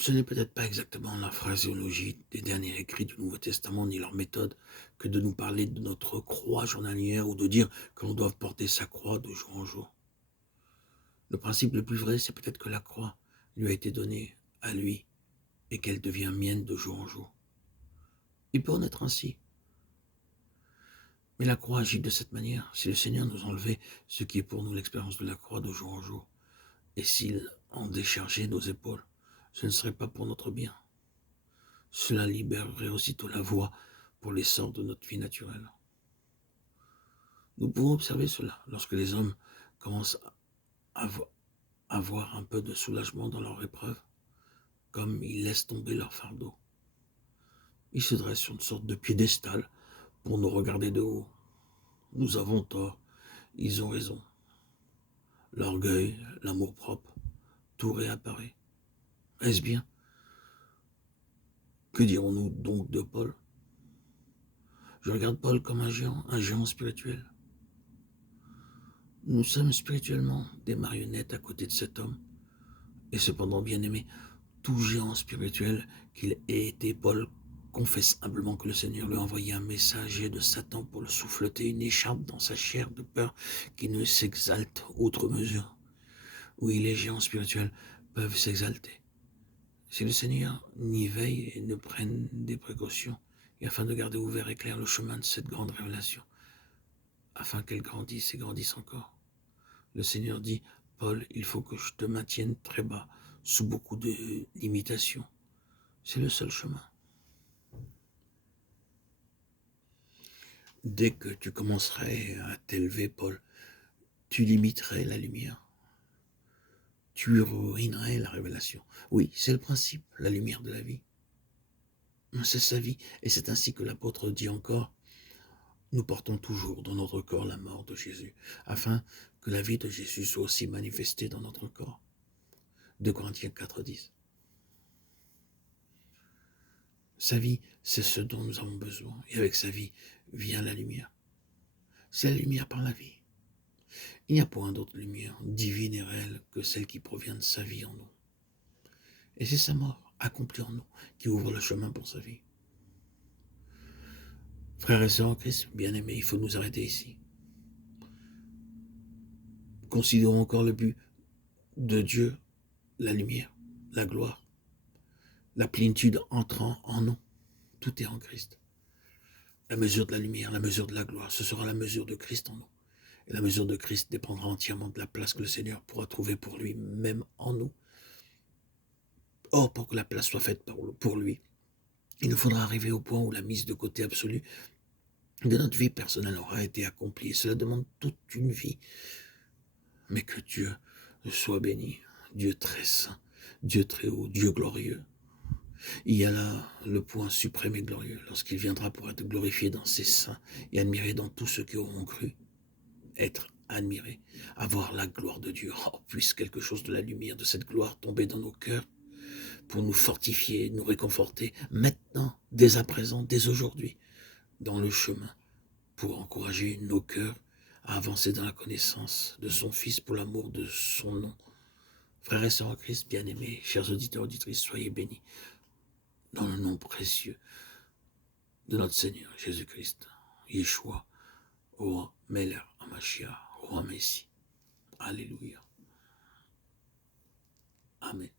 Ce n'est peut-être pas exactement la phraséologie des derniers écrits du Nouveau Testament ni leur méthode que de nous parler de notre croix journalière ou de dire que l'on doit porter sa croix de jour en jour. Le principe le plus vrai, c'est peut-être que la croix lui a été donnée à lui et qu'elle devient mienne de jour en jour. Il peut en être ainsi. Mais la croix agit de cette manière. Si le Seigneur nous enlevait ce qui est pour nous l'expérience de la croix de jour en jour, et s'il en déchargeait nos épaules, ce ne serait pas pour notre bien. Cela libérerait aussitôt la voie pour l'essor de notre vie naturelle. Nous pouvons observer cela lorsque les hommes commencent à avoir un peu de soulagement dans leur épreuve, comme ils laissent tomber leur fardeau. Ils se dressent sur une sorte de piédestal pour nous regarder de haut. Nous avons tort, ils ont raison. L'orgueil, l'amour-propre, tout réapparaît. Est-ce bien? Que dirons-nous donc de Paul? Je regarde Paul comme un géant spirituel. Nous sommes spirituellement des marionnettes à côté de cet homme. Et cependant, bien aimé, tout géant spirituel qu'il ait été, Paul confesse humblement que le Seigneur lui a envoyé un messager de Satan pour le souffleter une écharpe dans sa chair de peur qu'il ne s'exalte outre mesure. Oui, les géants spirituels peuvent s'exalter. Si le Seigneur n'y veille et ne prenne des précautions, et afin de garder ouvert et clair le chemin de cette grande révélation, afin qu'elle grandisse et grandisse encore. Le Seigneur dit, Paul, il faut que je te maintienne très bas, sous beaucoup de limitations. C'est le seul chemin. Dès que tu commencerais à t'élever, Paul, tu limiterais la lumière. Tu ruinerais la révélation. Oui, c'est le principe, la lumière de la vie. C'est sa vie, et c'est ainsi que l'apôtre dit encore, nous portons toujours dans notre corps la mort de Jésus, afin que la vie de Jésus soit aussi manifestée dans notre corps. 2 Corinthiens 4:10. Sa vie, c'est ce dont nous avons besoin, et avec sa vie vient la lumière. C'est la lumière par la vie. Il n'y a point d'autre lumière divine et réelle que celle qui provient de sa vie en nous. Et c'est sa mort accomplie en nous qui ouvre le chemin pour sa vie. Frères et sœurs en Christ, bien-aimés, il faut nous arrêter ici. Considérons encore le but de Dieu, la lumière, la gloire, la plénitude entrant en nous. Tout est en Christ. La mesure de la lumière, la mesure de la gloire, ce sera la mesure de Christ en nous. Et la mesure de Christ dépendra entièrement de la place que le Seigneur pourra trouver pour lui-même en nous. Or, pour que la place soit faite pour lui, il nous faudra arriver au point où la mise de côté absolue de notre vie personnelle aura été accomplie. Cela demande toute une vie. Mais que Dieu soit béni, Dieu très saint, Dieu très haut, Dieu glorieux. Il y a là le point suprême et glorieux, lorsqu'il viendra pour être glorifié dans ses saints et admiré dans tous ceux qui auront cru, être admiré, avoir la gloire de Dieu. Oh, puisse quelque chose de la lumière de cette gloire tomber dans nos cœurs pour nous fortifier, nous réconforter, maintenant, dès à présent, dès aujourd'hui, dans le chemin, pour encourager nos cœurs à avancer dans la connaissance de son Fils pour l'amour de son nom. Frères et sœurs en Christ, bien-aimés, chers auditeurs, auditrices, soyez bénis dans le nom précieux de notre Seigneur Jésus-Christ, Yeshua, Roi Melech Hamashiach, Roi Messie. Alléluia. Amen.